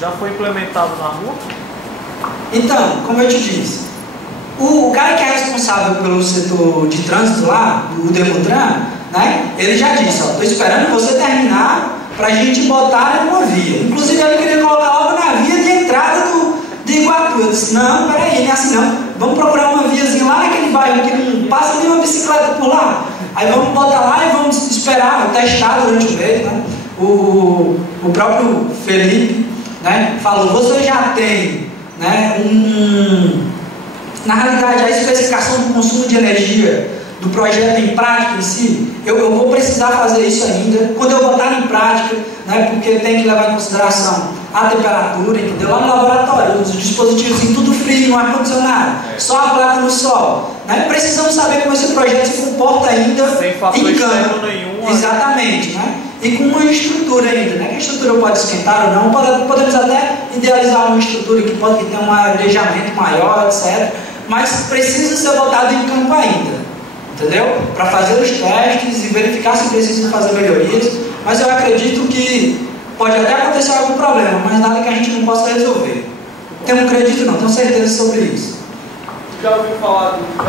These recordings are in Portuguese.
já foi implementado na rua? Então, como eu te disse, o cara que é responsável pelo setor de trânsito lá, o Demutran, né, ele já disse, ó, tô esperando você terminar para a gente botar uma via. Inclusive ele queria colocar logo na via de entrada de Iguatu. Eu disse, não, peraí, não é assim não. Vamos procurar uma viazinha lá naquele bairro que não passa nenhuma bicicleta por lá. Aí vamos botar lá e vamos esperar, testar durante o mês, né? O próprio Felipe, né, falou, você já tem, né, na realidade a especificação do consumo de energia do projeto em prática em si. Eu vou precisar fazer isso ainda, quando eu botar em prática, né, porque tem que levar em consideração a temperatura, entendeu? Lá no laboratório, os dispositivos em tudo frio, no ar-condicionado, só a placa no sol, né? Precisamos saber como esse projeto se comporta ainda sem fator em externo campo. nenhum. Exatamente, né? E com uma estrutura ainda, né? Que a estrutura pode esquentar ou não, podemos até idealizar uma estrutura que pode ter um arejamento maior, etc. Mas precisa ser botado em campo ainda, entendeu? Para fazer os testes e verificar se precisa fazer melhorias. Mas eu acredito que pode até acontecer algum problema, mas nada que a gente não possa resolver. Não acredito não, tenho certeza sobre isso. Já ouviu falar de uma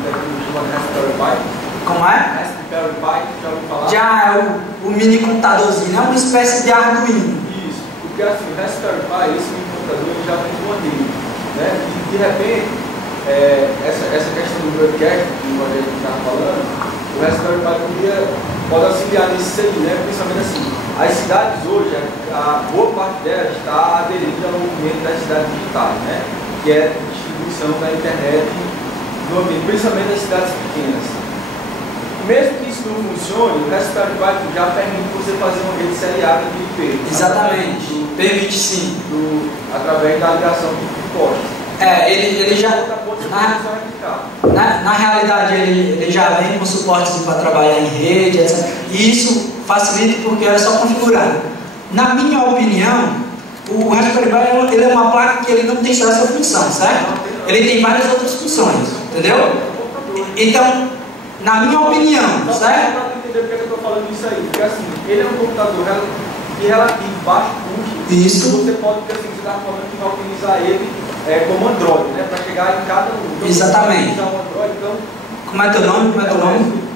tecnologia chamada Raspberry Pi? Como é? Raspberry Pi, já ouviu falar? Já é o mini computadorzinho, é uma espécie de Arduino. Isso, porque assim, o Raspberry Pi, esse mini computador, ele já vem de uma rede, né? E de repente, essa questão do broadcast, que o Rogério estava falando, o Raspberry Pi pode auxiliar nesse aí, né? Principalmente assim, as cidades hoje, a boa parte delas está aderindo ao movimento das cidades digitais, né? Que é a distribuição da internet, principalmente das cidades pequenas. Mesmo que isso não funcione, o Raspberry Pi já permite você fazer uma rede seriada de IP. Exatamente, permite sim. Através da ligação de postes. Ele já... Na realidade, ele já vem com suportes para trabalhar em rede, etc. E isso facilita porque é só configurar. Na minha opinião, o Raspberry Pi ele é uma placa que ele não tem só essa função, certo? Ele tem várias outras funções, entendeu? Então, na minha opinião, certo? Para entender por que eu estou falando isso aí, porque assim, ele é um computador de relativo baixo custo. Isso. Você pode, porque assim, você está falando que vai utilizar ele como Android, né? Para chegar em cada um. Então, exatamente. Usar um Android, então, como é teu nome?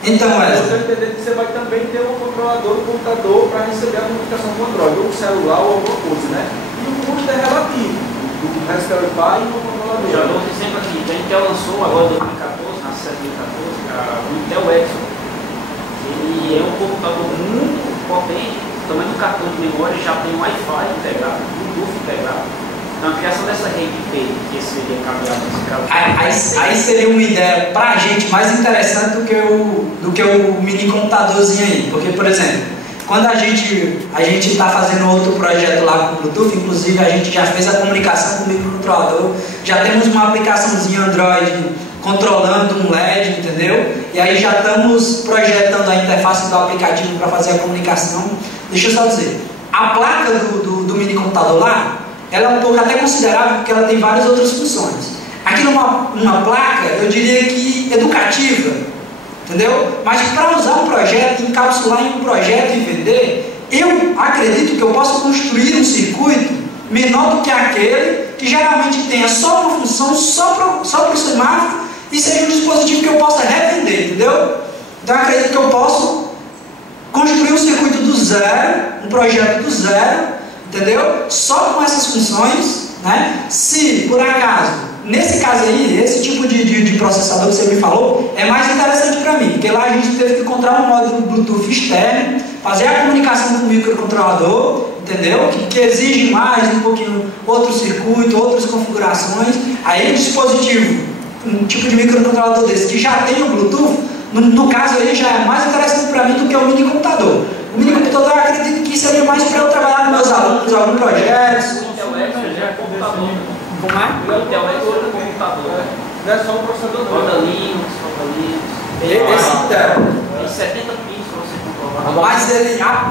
Então, você entender que você vai também ter um controlador do computador para receber a comunicação com o Android, ou celular ou alguma coisa, né? E o custo é relativo. O Raspberry Pi e o controlador. Já dou um exemplo aqui. A Intel lançou agora em 2014, na série 2014, o Intel Exo. Ele é um computador muito potente, tamanho do cartão de memória, já tem Wi-Fi integrado, Bluetooth integrado. Então, a criação dessa rede IP, que seria caminhado nesse caso. Aí seria uma ideia para a gente mais interessante do que o mini computadorzinho aí. Porque, por exemplo, quando a gente está fazendo outro projeto lá com o Bluetooth, inclusive a gente já fez a comunicação com o microcontrolador, já temos uma aplicaçãozinha Android controlando um LED, entendeu? E aí já estamos projetando a interface do aplicativo para fazer a comunicação. Deixa eu só dizer, a placa do mini computador lá, ela é um pouco até considerável porque ela tem várias outras funções. Aqui numa placa, eu diria que educativa, entendeu? Mas para usar um projeto, encapsular em um projeto e vender, eu acredito que eu posso construir um circuito menor do que aquele que geralmente tenha só uma função, só para o semáforo e seja um dispositivo que eu possa revender, entendeu? Então eu acredito que eu posso construir um circuito do zero, um projeto do zero, entendeu? Só com essas funções, né? Se por acaso, nesse caso aí, esse tipo de processador que você me falou é mais interessante para mim, porque lá a gente teve que encontrar um módulo Bluetooth externo, fazer a comunicação com o microcontrolador, entendeu? Que exige mais um pouquinho outro circuito, outras configurações. Aí o dispositivo, um tipo de microcontrolador desse que já tem o Bluetooth, no caso aí já é mais interessante para mim do que o mini computador. O mini computador eu acredito que seria mais para eu trabalhar com meus alunos, alguns projetos. O Intel Exo já é computador. Como é? O Intel Exo é computador. Não é só um processador. Roda Linux, Esse Intel. Tem 70 pins para você controlar. Mas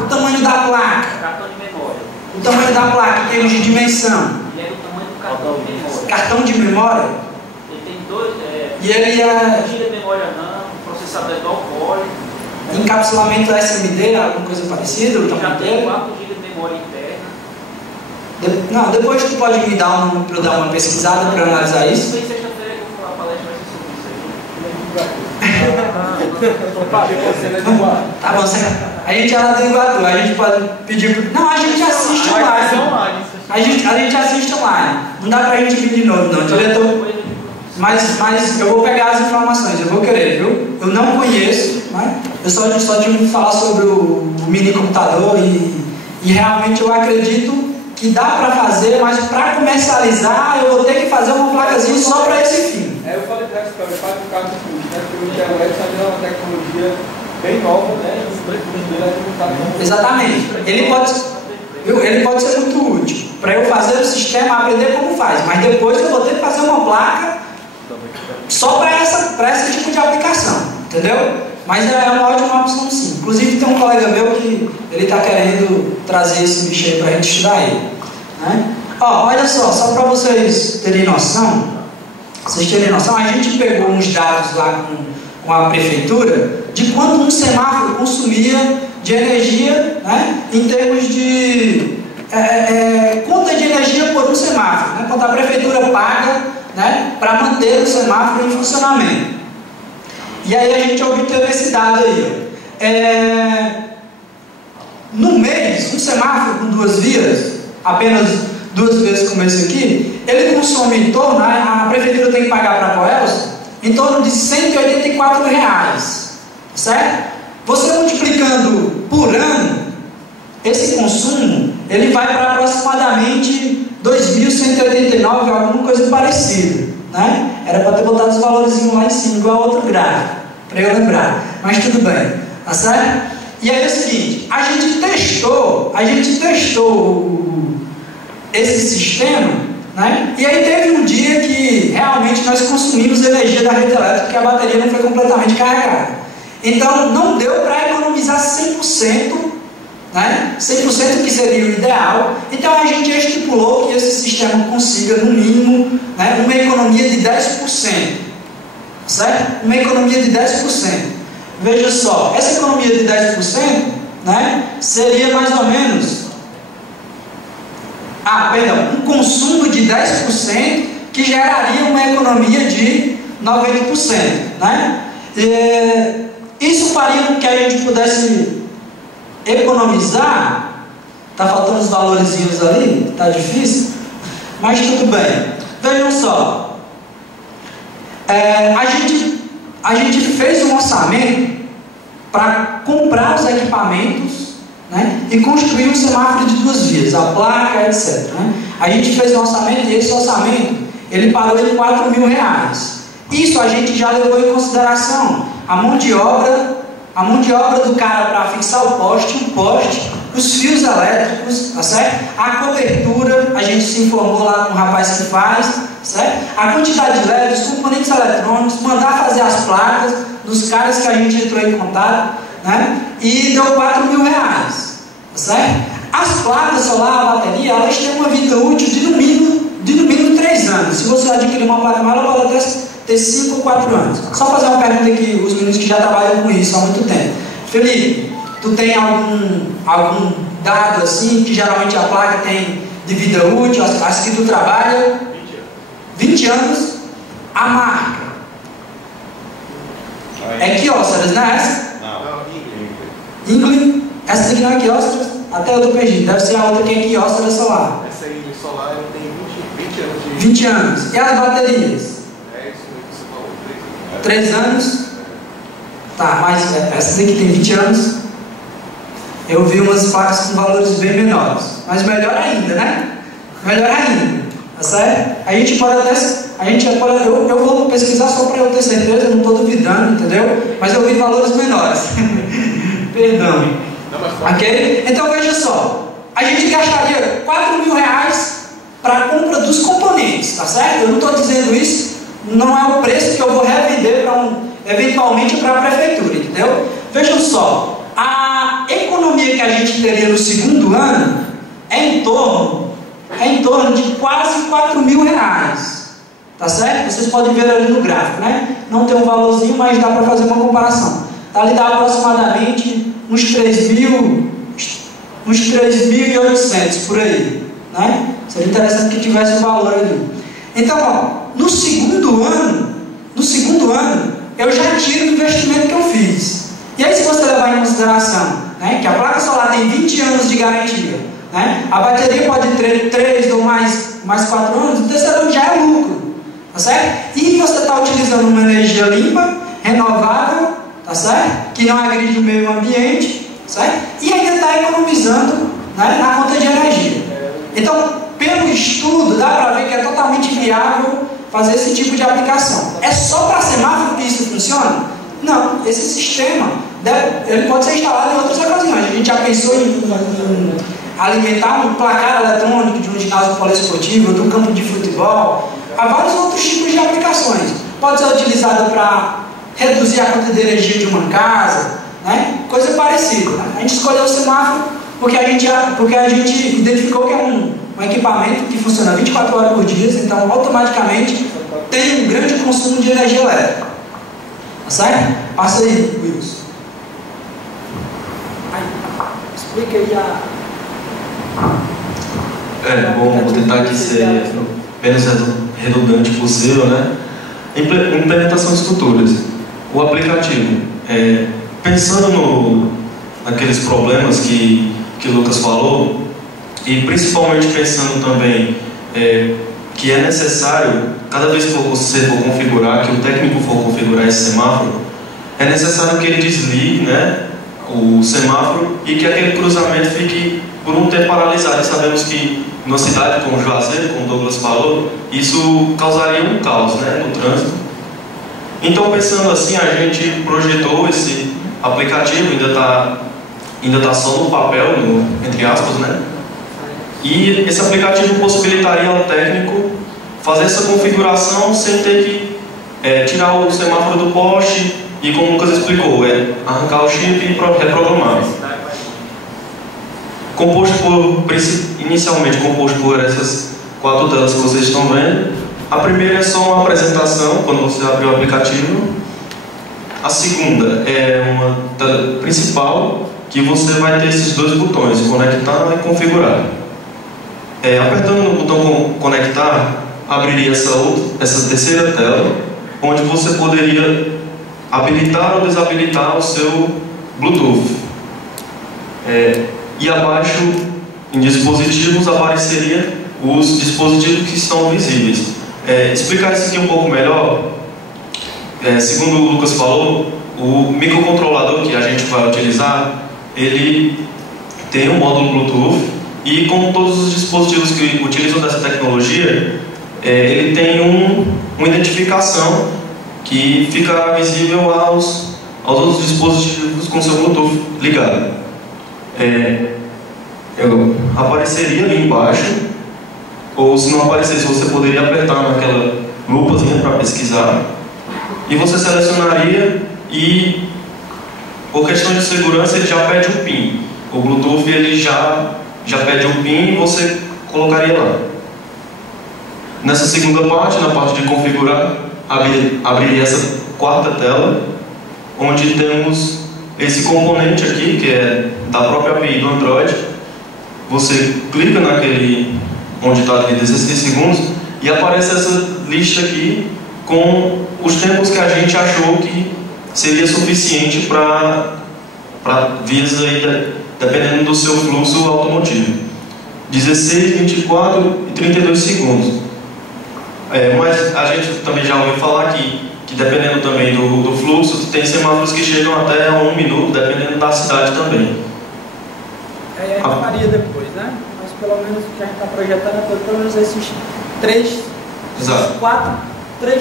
o tamanho da placa. Cartão de memória. O tamanho da placa em termos de dimensão. Ele é do tamanho do cartão de memória. Cartão de memória? Ele tem dois. E ele é. 1 GB de memória RAM, processador dual core. Encapsulamento SMD, alguma coisa parecida? O Já tamanho tem dele? 4 GB de memória interna. Não, depois tu pode me dar um nome para eu dar uma pesquisada para analisar isso. Foi sexta-feira que eu vou falar a palestra vai ser sobre isso aí. Tá bom, a gente é lá do Iguatu, a gente pode pedir. Não, a gente assiste online. A gente assiste online. Não dá pra gente vir de novo, não, diretor. Mas eu vou pegar as informações, eu vou querer, viu? Eu não conheço, né? Eu só tive que falar sobre o mini computador e realmente eu acredito que dá para fazer, mas para comercializar eu vou ter que fazer uma placazinha só para esse fim. Eu falei para o pai do carro do custo, né? Porque o Intel está é uma tecnologia bem nova, né? Exatamente. Ele pode ser muito útil para eu fazer o sistema, aprender como faz, mas depois eu vou ter que fazer uma placa só para esse tipo de aplicação, entendeu? Mas é uma ótima opção sim. Inclusive tem um colega meu que ele está querendo trazer esse bicho aí para a gente estudar ele, né? Ó, olha só para vocês terem noção, a gente pegou uns dados lá com a prefeitura de quanto um semáforo consumia de energia, né? Em termos de conta de energia por um semáforo, né? Quanto a prefeitura paga, né, para manter o semáforo em funcionamento. E aí a gente obteve esse dado aí. No mês, um semáforo com 2 vias, apenas 2 vezes como esse aqui, ele consome em torno, a prefeitura tem que pagar para a Coelce, em torno de R$184, certo? Você multiplicando por ano, esse consumo, ele vai para aproximadamente 2.189, alguma coisa parecida, né? Era para ter botado os valores lá em cima, igual a outro gráfico, para eu lembrar, mas tudo bem, tá certo? E aí é o seguinte, a gente testou esse sistema, né? E aí teve um dia que realmente nós consumimos energia da rede elétrica, porque a bateria não foi completamente carregada. Então não deu para economizar 100%, né? 100% que seria o ideal. Então a gente estipulou que esse sistema consiga no mínimo, né, uma economia de 10%, certo? Uma economia de 10%. Veja só, essa economia de 10%, né, seria mais ou menos um consumo de 10% que geraria uma economia de 90%, né? Isso faria com que a gente pudesse economizar. Tá faltando os valorzinhos ali, tá difícil, mas tudo bem. Vejam só, a gente fez um orçamento para comprar os equipamentos, né, e construir um semáforo de 2 vias, a placa, etc, né? A gente fez um orçamento e esse orçamento ele parou em R$4.000. Isso a gente já levou em consideração a mão de obra do cara para fixar o poste, os fios elétricos, tá certo? A cobertura, a gente se informou lá com o rapaz que faz, certo? A quantidade de LED, os componentes eletrônicos, mandar fazer as placas dos caras que a gente entrou em contato, né? E deu R$4.000, tá certo? As placas solar, a bateria, elas têm uma vida útil de no mínimo 3 anos. Se você adquirir uma placa maior, ela pode até ter 5 ou 4 anos. Só fazer uma pergunta aqui, os meninos que já trabalham com isso há muito tempo. Felipe, tu tem algum dado assim, que geralmente a placa tem de vida útil, as que tu trabalha? 20 anos. A marca? É Kyocera, não é essa? Não, Ingrid. Essa daqui não é Kyocera? Até eu tô perdido, deve ser a outra que é Kyocera solar. Essa aí solar ela tem 20 anos de... 20 anos. E as baterias? 3 anos? Tá, mas essa daqui tem 20 anos. Eu vi umas placas com valores bem menores. Mas melhor ainda, né? Melhor ainda. Tá certo? A gente pode até... Eu vou pesquisar só para eu ter certeza, não estou duvidando, entendeu? Mas eu vi valores menores. Perdão. Ok? Então veja só. A gente gastaria R$4.000 para a compra dos componentes, tá certo? Eu não estou dizendo isso. Não é o preço que eu vou revender eventualmente para a prefeitura, entendeu? Vejam só, a economia que a gente teria no segundo ano é em torno de quase R$4.000, tá certo? Vocês podem ver ali no gráfico, né? Não tem um valorzinho, mas dá para fazer uma comparação. Ali dá aproximadamente uns 3.800 por aí, né? Seria interessante que tivesse o valor ali. Então, ó, no segundo ano, eu já tiro o investimento que eu fiz. E aí, se você levar em consideração, né, que a placa solar tem 20 anos de garantia, né, a bateria pode ter 3 ou mais 4 anos, o terceiro ano já é lucro, tá certo? E você está utilizando uma energia limpa, renovável, tá certo? Que não agride o meio ambiente, certo? E ainda está economizando, né, na conta de energia. Então, pelo estudo, dá para ver que é totalmente viável fazer esse tipo de aplicação. É só para semáforo que isso funciona? Não, esse sistema ele pode ser instalado em outras ocasiões. A gente já pensou em alimentar um placar eletrônico de um ginásio poliesportivo, de um campo de futebol. Há vários outros tipos de aplicações. Pode ser utilizado para reduzir a conta de energia de uma casa, né? Coisa parecida. Né? A gente escolheu o semáforo porque a gente identificou que é um equipamento que funciona 24 horas por dia, então automaticamente tem um grande consumo de energia elétrica. Tá certo? Passa aí, Wilson. Explica aí vou tentar aqui ser menos redundante possível, né? Implementações futuras. O aplicativo, pensando naqueles problemas que o Lucas falou, e principalmente pensando também que é necessário, cada vez que você for configurar, que o técnico for configurar esse semáforo, é necessário que ele desligue, né, o semáforo e que aquele cruzamento fique por um tempo paralisado. E sabemos que numa cidade como Juazeiro, como o Douglas falou, isso causaria um caos, né, no trânsito. Então, pensando assim, a gente projetou esse aplicativo, ainda tá só no papel, entre aspas, né? E esse aplicativo possibilitaria ao técnico fazer essa configuração sem ter que tirar o semáforo do poste e, como o Lucas explicou, arrancar o chip e reprogramar. Inicialmente composto por essas 4 telas que vocês estão vendo. A primeira é só uma apresentação, quando você abre o aplicativo. A segunda é uma tela principal, que você vai ter esses 2 botões, conectar e configurar. Apertando no botão conectar, abriria essa terceira tela, onde você poderia habilitar ou desabilitar o seu Bluetooth. E abaixo, em dispositivos, apareceria os dispositivos que estão visíveis. Explicar isso aqui um pouco melhor, segundo o Lucas falou, o microcontrolador que a gente vai utilizar, ele tem um módulo Bluetooth. E como todos os dispositivos que utilizam dessa tecnologia, ele tem uma identificação que fica visível aos outros dispositivos com seu Bluetooth ligado. Apareceria ali embaixo, ou se não aparecesse, você poderia apertar naquela lupazinha para pesquisar, e você selecionaria e, por questão de segurança, ele já pede o PIN. O Bluetooth ele já pede um PIN e você colocaria lá. Nessa segunda parte, na parte de configurar, abriria essa 4ª tela, onde temos esse componente aqui, que é da própria API do Android. Você clica naquele onde está ali 16 segundos e aparece essa lista aqui com os tempos que a gente achou que seria suficiente para vias aí, dependendo do seu fluxo automotivo. 16, 24 e 32 segundos. Mas a gente também já ouviu falar que dependendo também do fluxo, tem semáforos que chegam até 1 minuto, dependendo da cidade também. Varia depois, né? Mas pelo menos o que a gente está projetando é pelo menos esses 3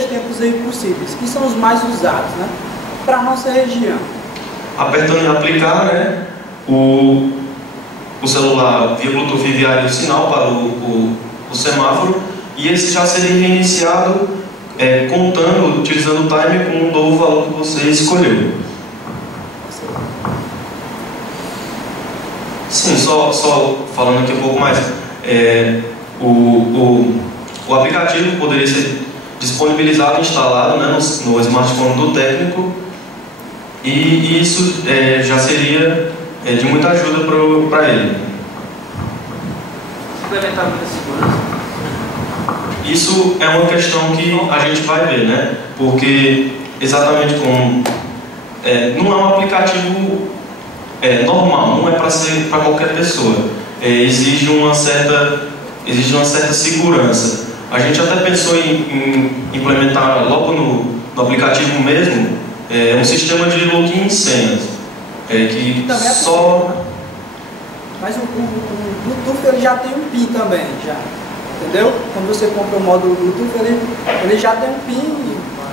tempos aí possíveis, que são os mais usados, né? Para a nossa região. Apertando em aplicar, né? O celular via Bluetooth enviaria o sinal para o semáforo e esse já seria reiniciado contando, utilizando o timer com um novo valor que você escolheu. Sim, só falando aqui um pouco mais, o aplicativo poderia ser disponibilizado, instalado, né, no smartphone do técnico, e isso já seria de muita ajuda para ele. implementar muita segurança? Isso é uma questão que a gente vai ver, né? Porque, exatamente como não é um aplicativo normal, não é para ser para qualquer pessoa. Exige uma certa segurança. A gente até pensou em implementar logo no aplicativo mesmo um sistema de login e senhas, que também só... Mas o Bluetooth ele já tem um PIN também, já. Entendeu? Quando você compra o módulo Bluetooth, ele já tem um PIN.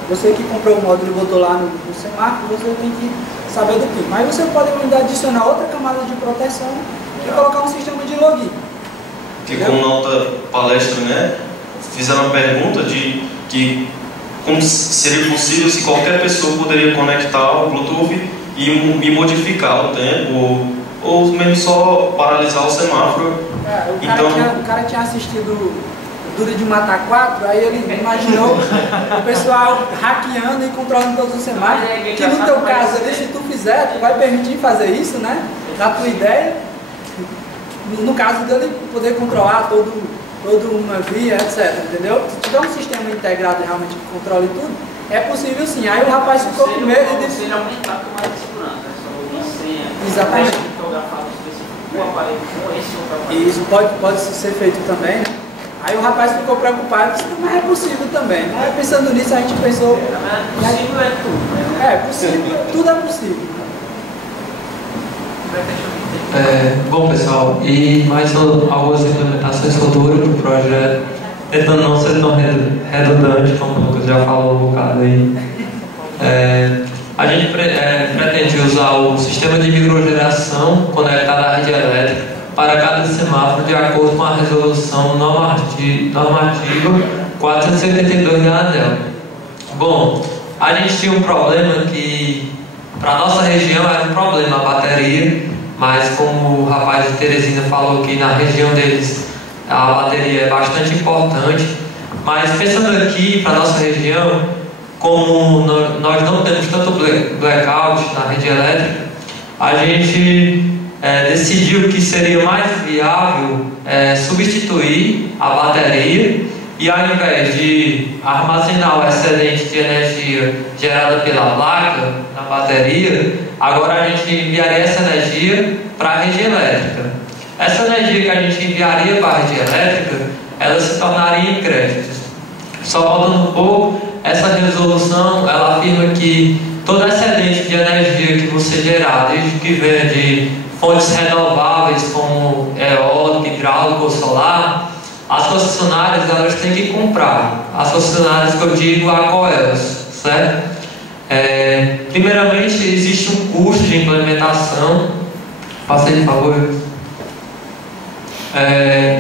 Você que comprou o módulo e botou lá no semáforo, você tem que saber do PIN. Mas você pode ainda adicionar outra camada de proteção e colocar um sistema de login. Que, como na outra palestra, né, fizeram uma pergunta de que como seria possível se qualquer pessoa poderia conectar o Bluetooth e modificar o tempo ou mesmo só paralisar o semáforo. O cara tinha assistido Duro de Matar 4, aí ele imaginou o pessoal hackeando e controlando todos os semáforos. Que no teu caso, se tu fizer, tu vai permitir fazer isso, né? Na tua ideia. No caso dele poder controlar toda uma via, etc. Entendeu? Se tiver um sistema integrado realmente que controle tudo, é possível sim. Aí o rapaz ficou com medo e disse. Se ele aumentar a camada de segurança, exatamente. Isso pode ser feito também, né? Aí o rapaz ficou preocupado e disse, mas é possível também. Aí pensando nisso a gente pensou. Possível é tudo, né? Possível, tudo é possível. Bom pessoal, e mais algumas implementações futuras do projeto, tentando não ser tão redundante, como o Lucas já falou um bocado aí. A gente pretende usar o sistema de microgeração conectado à rede elétrica para cada semáforo de acordo com a resolução normativa 482 da ANEEL. Bom, a gente tinha um problema que para a nossa região era um problema a bateria, mas como o rapaz de Teresina falou que na região deles a bateria é bastante importante. Mas pensando aqui para a nossa região, como nós não temos tanto blackout na rede elétrica, a gente decidiu que seria mais viável substituir a bateria e, ao invés de armazenar o excedente de energia gerada pela placa na bateria, agora a gente enviaria essa energia para a rede elétrica. Essa energia que a gente enviaria para a rede elétrica, ela se tornaria em créditos. Só faltando um pouco, essa resolução ela afirma que todo excedente de energia que você gerar, desde que venha de fontes renováveis como eólica, hidráulica ou solar, as concessionárias elas têm que comprar. As concessionárias que eu digo a Coelhos, certo? Primeiramente existe um custo de implementação. Passei de favor.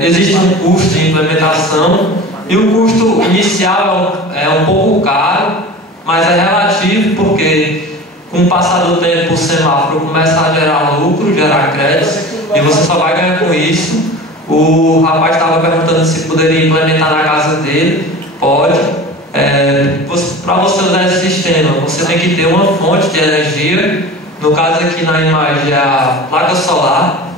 Existe um custo de implementação e o custo inicial é um pouco caro, mas é relativo porque com o passar do tempo o semáforo começa a gerar lucro, gerar créditos e você só vai ganhar com isso. O rapaz estava perguntando se poderia implementar na casa dele. Pode. Para você usar esse sistema, você tem que ter uma fonte de energia. No caso aqui na imagem é a placa solar.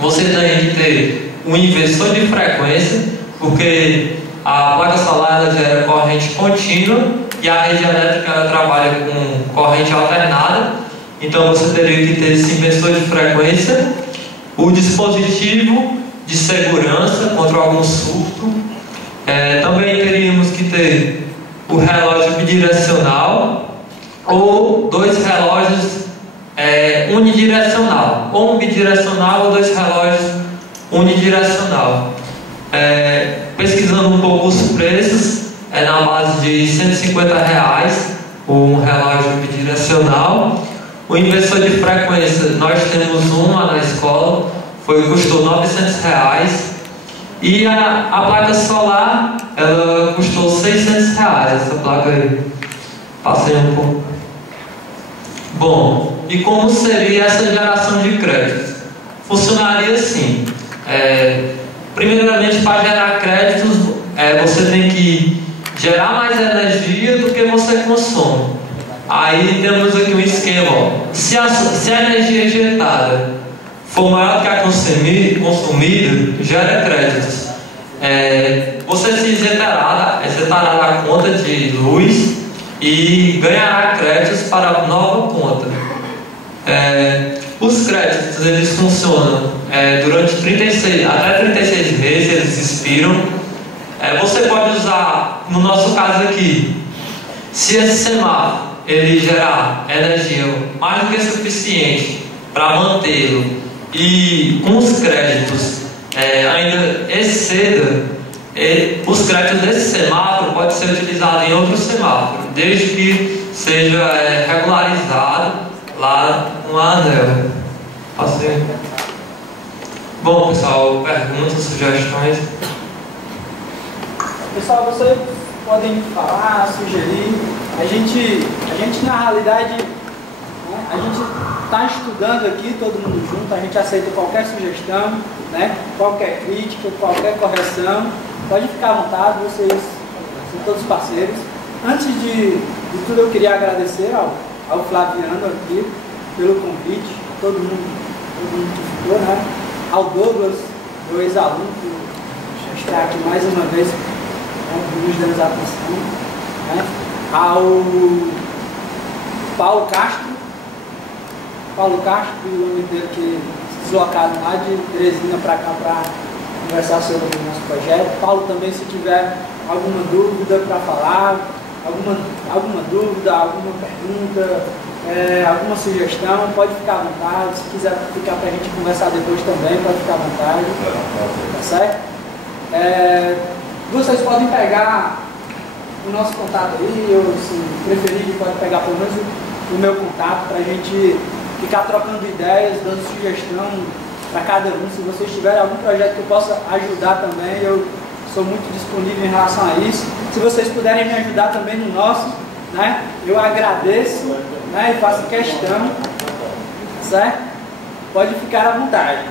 Você tem que ter um inversor de frequência, porque a placa solar ela gera corrente contínua e a rede elétrica ela trabalha com corrente alternada. Então você teria que ter esse inversor de frequência, o dispositivo de segurança contra algum surto. Também teríamos que ter o relógio bidirecional ou dois relógios unidirecional, ou um bidirecional ou dois relógios unidirecional. Pesquisando um pouco os preços, na base de R$150 um relógio bidirecional. O inversor de frequência, nós temos um lá na escola, custou R$900. E a placa solar, ela custou R$600, essa placa aí. Passei um pouco. Bom, e como seria essa geração de créditos? Funcionaria assim. Primeiramente, para gerar créditos, você tem que gerar mais energia do que você consome. Aí temos aqui um esquema. Se a energia injetada for maior que a consumida, gera créditos. Você se isentará da conta de luz e ganhará créditos para a nova conta. Os créditos eles funcionam durante até 36 meses, eles expiram. Você pode usar, no nosso caso aqui, se esse semáforo ele gerar energia mais do que suficiente para mantê-lo e com os créditos ainda exceda, os créditos desse semáforo podem ser utilizados em outro semáforo, desde que seja regularizado lá no anel. Assim. Bom, pessoal, perguntas, sugestões? Pessoal, vocês podem falar, sugerir. A gente na realidade, né, a gente está estudando aqui, todo mundo junto, a gente aceita qualquer sugestão, né, qualquer crítica, qualquer correção. Pode ficar à vontade, vocês são todos parceiros. Antes de tudo, eu queria agradecer ao Flaviano aqui pelo convite, todo mundo que ficou, né? Ao Douglas, meu ex-aluno, que está aqui mais uma vez, nos dando atenção, né? Ao Paulo Castro, o nome dele que se deslocaram lá de Teresina para cá para conversar sobre o nosso projeto. Paulo também, se tiver alguma dúvida para falar, alguma dúvida, alguma pergunta, alguma sugestão, pode ficar à vontade. Se quiser ficar para a gente conversar depois também, pode ficar à vontade. Tá certo? Vocês podem pegar o nosso contato aí, ou se preferir, pode pegar pelo menos o meu contato para a gente ficar trocando ideias, dando sugestão para cada um. Se vocês tiverem algum projeto que eu possa ajudar também, eu sou muito disponível em relação a isso. Se vocês puderem me ajudar também no nosso, né, eu agradeço, né, e faço questão, certo? Pode ficar à vontade.